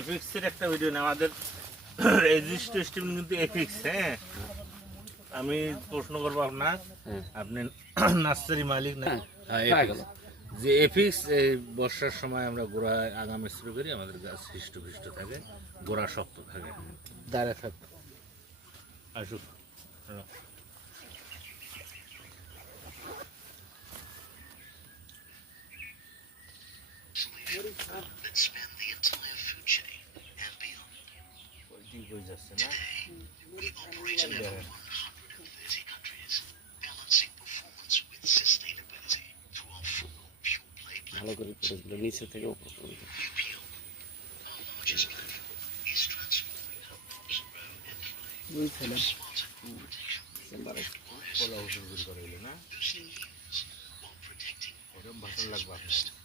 এফিক্সের একটা ভিডিও না আমাদের রেজিস্ট্রেশন কিন্তু এফিক্স। হ্যাঁ, আমি প্রশ্ন করবো আপনার, আপনি নার্সারি মালিক না? যে এফিক্স এই বর্ষার সময় আমরা গোড়া আগাম স্প্রে করি, আমাদের গাছ হৃষ্টপুষ্ট থাকে, গোড়া শক্ত থাকে, দাঁড়া থাকবে। আসুক যাচ্ছে না ভালো করে নিচে থেকে উপর কলা ওষুধ করে না, ওরকম ভাষণ লাগবে আপনার।